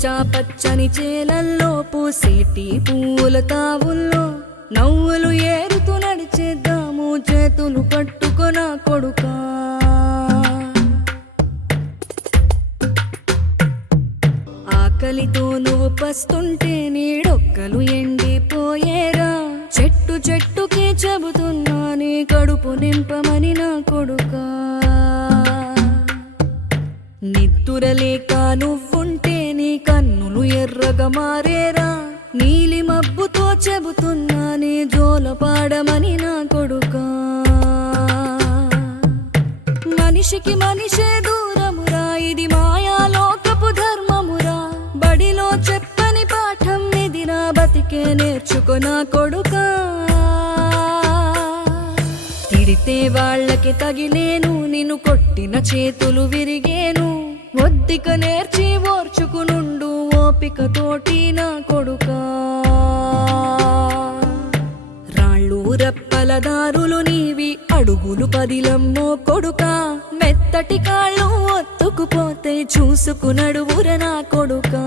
పచ్చా పచ్చని చేలల్లో పూసేటి పూల తావుల్లో నవ్వులు ఏరుతూ నడిచేద్దాము చేతులు పట్టుకొన కొడుకా. ఆకలితో నువ్వు పస్తుంటే నీడొక్కలు ఎండిపోయేరా. చెట్టు చెట్టుకే చెబుతున్నా నీ కడుపు నింపమని నా కొడుకా. నిద్దురలేక నువ్వుంటే నీ కన్నులు ఎర్రగా మారేరా. నీలి మబ్బుతో చెబుతున్నా నీ జోలపాడమని నా కొడుకా. మనిషికి మనిషే దూరమురా, ఇది మాయాలోకపు ధర్మమురా. బడిలో చెప్పని పాఠం ఇది, నా బతికే నేర్చుకొనా కొడుకా. తిడితే వాళ్ళకి తగిలేను, నిన్ను కొట్టిన చేతులు విరిగేను. ఒద్దిక నేర్చి ఓర్చుకునుండు ఓపికతోటి నా కొడుకా. రాళ్ళు రప్పల దారులు నీవి, అడుగులు పదిలమ్మో కొడుకా. మెత్తటి కాళ్ళు ఒత్తుకుపోతే చూసుకునడువుర నా కొడుకా.